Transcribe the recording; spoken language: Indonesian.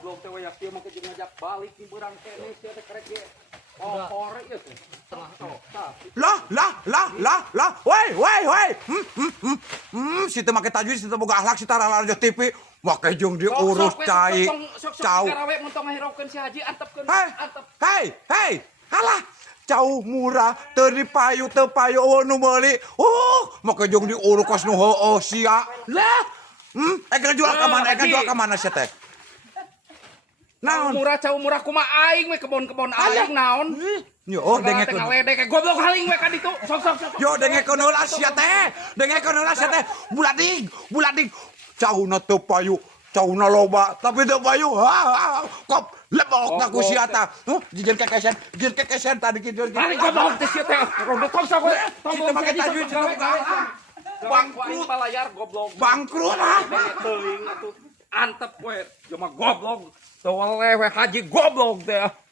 goblok teh we kieu mah jeung ngajak balik di berang kene sia teh karek ge. Opor ieu teh. Tengah otak. Lah. Woi. Si teu make tajwid, si teu boga akhlak, si tara radio TV. Make jeung diurus cai. Cau. Karawe mun ngahiraukeun si Haji antepkeun. Antep. Hei. Halah. Cau murah teu dipayu teu payu nu meuli. Make jeung diurus kos nu heueuh sia. Lah. Eka jual ka mana sia teh? Naon murah cau murah kumaha aing we kebon-kebon aing naon? Yo dengekeun. Ngaledek goblok haling we ka ditu. Sok. Yo dengekeun heula sia teh. Buladig. Cauna teu payu, cauna loba tapi teu payu. Kop lebok na ku sia tah. Jijeun kekesan tadi kieu. Balik goblok teh sia teh. Rodok sok we. Kita make tajwid Bangkrut palayar goblok. Bangkrut Teuing atuh antep we. Cuma goblok. Teu we Haji goblok teh.